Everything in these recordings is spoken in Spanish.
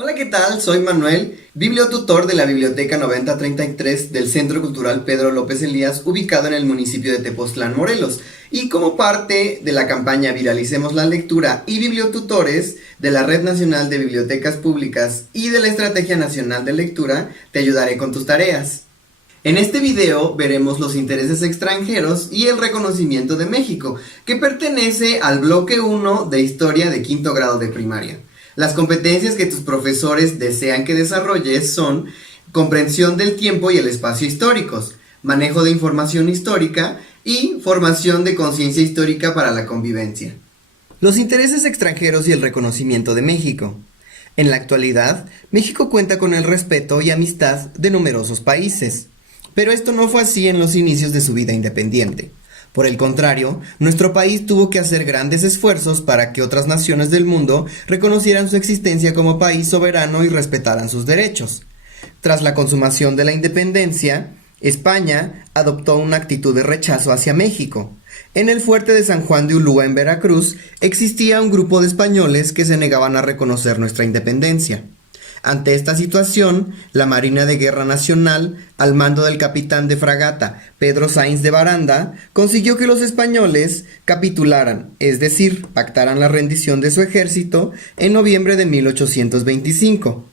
Hola, ¿qué tal? Soy Manuel, bibliotutor de la Biblioteca 9033 del Centro Cultural Pedro López Elías, ubicado en el municipio de Tepoztlán, Morelos. Y como parte de la campaña Viralicemos la Lectura y Bibliotutores de la Red Nacional de Bibliotecas Públicas y de la Estrategia Nacional de Lectura, te ayudaré con tus tareas. En este video veremos los intereses extranjeros y el reconocimiento de México, que pertenece al bloque 1 de Historia de quinto grado de primaria. Las competencias que tus profesores desean que desarrolles son comprensión del tiempo y el espacio históricos, manejo de información histórica y formación de conciencia histórica para la convivencia. Los intereses extranjeros y el reconocimiento de México. En la actualidad, México cuenta con el respeto y amistad de numerosos países, pero esto no fue así en los inicios de su vida independiente. Por el contrario, nuestro país tuvo que hacer grandes esfuerzos para que otras naciones del mundo reconocieran su existencia como país soberano y respetaran sus derechos. Tras la consumación de la independencia, España adoptó una actitud de rechazo hacia México. En el fuerte de San Juan de Ulúa, en Veracruz, existía un grupo de españoles que se negaban a reconocer nuestra independencia. Ante esta situación, la Marina de Guerra Nacional, al mando del capitán de fragata Pedro Sainz de Baranda, consiguió que los españoles capitularan, es decir, pactaran la rendición de su ejército en noviembre de 1825.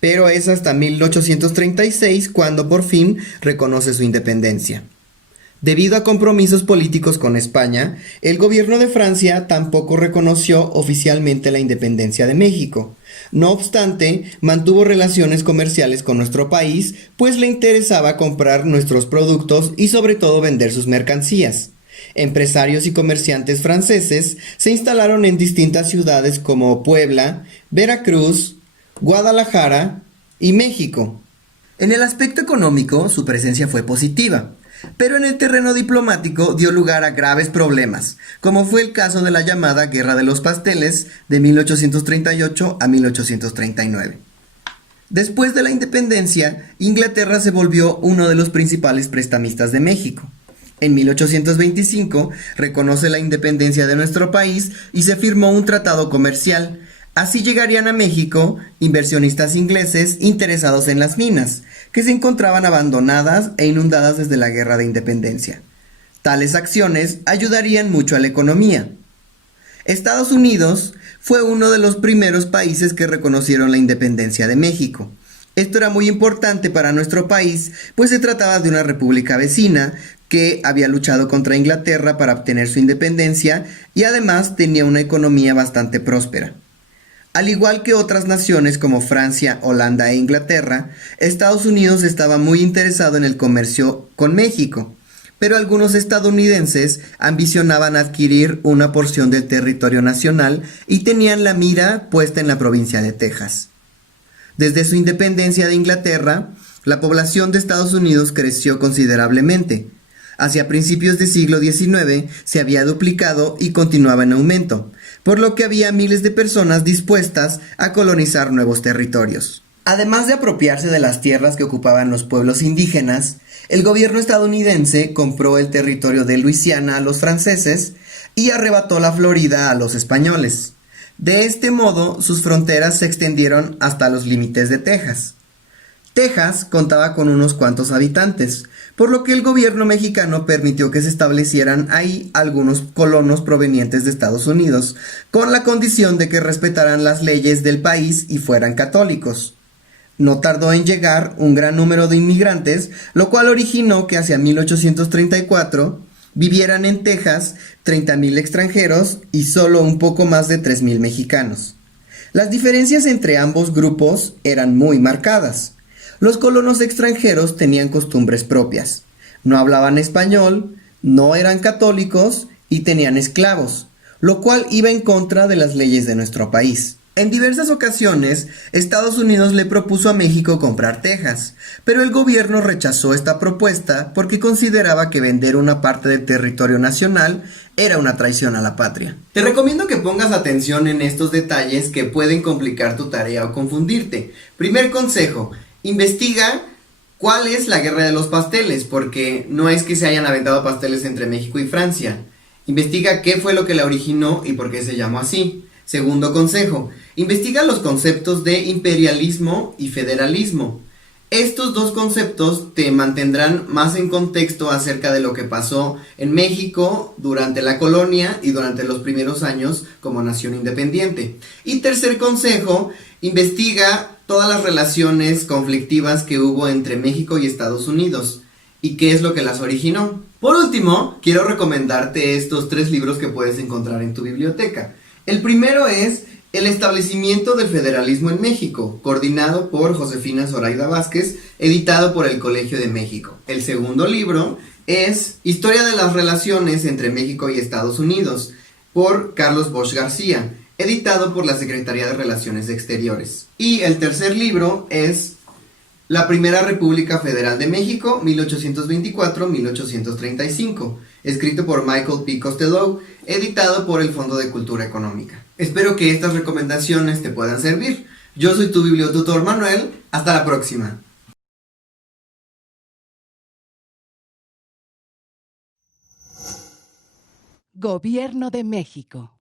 Pero es hasta 1836 cuando por fin reconoce su independencia. Debido a compromisos políticos con España, el gobierno de Francia tampoco reconoció oficialmente la independencia de México. No obstante, mantuvo relaciones comerciales con nuestro país, pues le interesaba comprar nuestros productos y sobre todo vender sus mercancías. Empresarios y comerciantes franceses se instalaron en distintas ciudades como Puebla, Veracruz, Guadalajara y México. En el aspecto económico, su presencia fue positiva, pero en el terreno diplomático dio lugar a graves problemas, como fue el caso de la llamada Guerra de los Pasteles de 1838 a 1839. Después de la independencia, Inglaterra se volvió uno de los principales prestamistas de México. En 1825 reconoce la independencia de nuestro país y se firmó un tratado comercial. Así llegarían a México inversionistas ingleses interesados en las minas, que se encontraban abandonadas e inundadas desde la Guerra de Independencia. Tales acciones ayudarían mucho a la economía. Estados Unidos fue uno de los primeros países que reconocieron la independencia de México. Esto era muy importante para nuestro país, pues se trataba de una república vecina que había luchado contra Inglaterra para obtener su independencia y además tenía una economía bastante próspera. Al igual que otras naciones como Francia, Holanda e Inglaterra, Estados Unidos estaba muy interesado en el comercio con México, pero algunos estadounidenses ambicionaban adquirir una porción del territorio nacional y tenían la mira puesta en la provincia de Texas. Desde su independencia de Inglaterra, la población de Estados Unidos creció considerablemente. Hacia principios del siglo XIX se había duplicado y continuaba en aumento, por lo que había miles de personas dispuestas a colonizar nuevos territorios. Además de apropiarse de las tierras que ocupaban los pueblos indígenas, el gobierno estadounidense compró el territorio de Luisiana a los franceses y arrebató la Florida a los españoles. De este modo, sus fronteras se extendieron hasta los límites de Texas. Texas contaba con unos cuantos habitantes, por lo que el gobierno mexicano permitió que se establecieran ahí algunos colonos provenientes de Estados Unidos, con la condición de que respetaran las leyes del país y fueran católicos. No tardó en llegar un gran número de inmigrantes, lo cual originó que hacia 1834 vivieran en Texas 30,000 extranjeros y solo un poco más de 3,000 mexicanos. Las diferencias entre ambos grupos eran muy marcadas. Los colonos extranjeros tenían costumbres propias. No hablaban español, no eran católicos y tenían esclavos, lo cual iba en contra de las leyes de nuestro país. En diversas ocasiones, Estados Unidos le propuso a México comprar Texas, pero el gobierno rechazó esta propuesta porque consideraba que vender una parte del territorio nacional era una traición a la patria. Te recomiendo que pongas atención en estos detalles que pueden complicar tu tarea o confundirte. Primer consejo: investiga cuál es la Guerra de los Pasteles, porque no es que se hayan aventado pasteles entre México y Francia. Investiga qué fue lo que la originó y por qué se llamó así. Segundo consejo: Investiga los conceptos de imperialismo y federalismo. Estos dos conceptos te mantendrán más en contexto acerca de lo que pasó en México durante la colonia y durante los primeros años como nación independiente. Y tercer consejo, investiga todas las relaciones conflictivas que hubo entre México y Estados Unidos y qué es lo que las originó. Por último, quiero recomendarte estos 3 libros que puedes encontrar en tu biblioteca. El primero es El establecimiento del federalismo en México, coordinado por Josefina Zoraida Vázquez, editado por el Colegio de México. El segundo libro es Historia de las relaciones entre México y Estados Unidos, por Carlos Bosch García, editado por la Secretaría de Relaciones Exteriores. Y el tercer libro es La Primera República Federal de México, 1824-1835, escrito por Michael P. Costello, editado por el Fondo de Cultura Económica. Espero que estas recomendaciones te puedan servir. Yo soy tu bibliotutor Manuel. Hasta la próxima. Gobierno de México.